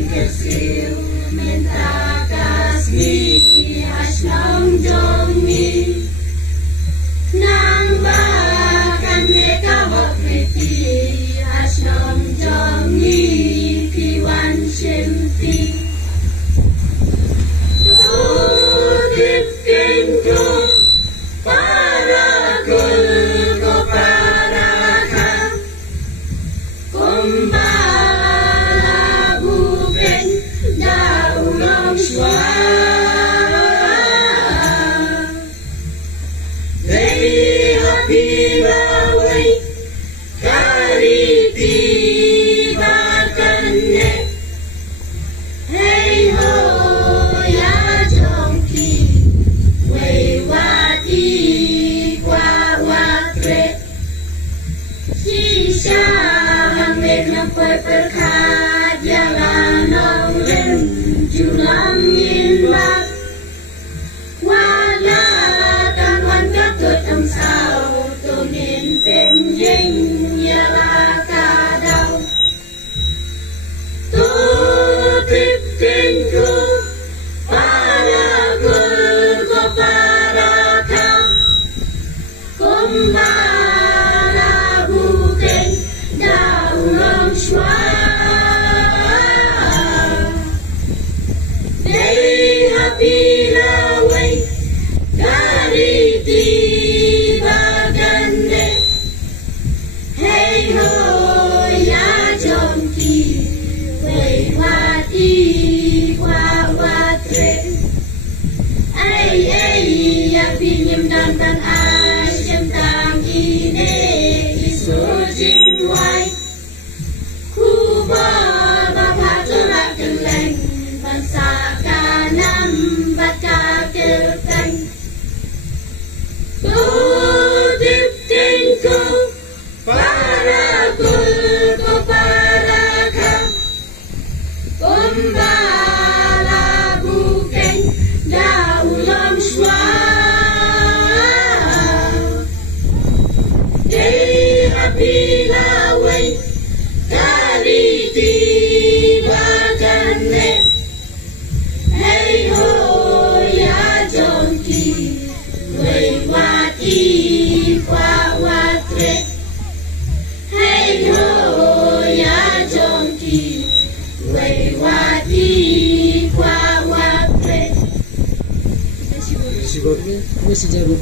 kecil minta kasih asnong jongi nang bahkan mereka waktu asnong jongi piwan sempi tutip kenku para kul ko para ka kumbala buken daulong swa Hey happy bawai kariti bakane Hey ho ya jongki wei wati kwa watre Sisa hangit na perkat jalan ông lên julang inbat Wala tangan katut ang sao tunin penjeng yala kadaw Tutip kenku para gul ko para ka Kumbala buken daulong swa Day happy laway kariti bagande Hey ho ya jongki wei wati kwa watre Ay ya pinyem dan asyam tang ine isu jingwai Kuba bapa turak keleng bangsa kanam baka keleng Tutip kenku para kul ko para ka Kumbala buken daulong swa Day happy laway kariti bagane Hey ho ya jongki wei wati kwa watre Hey ho ya jongki wei wati kwa watre Ini si Jaruk.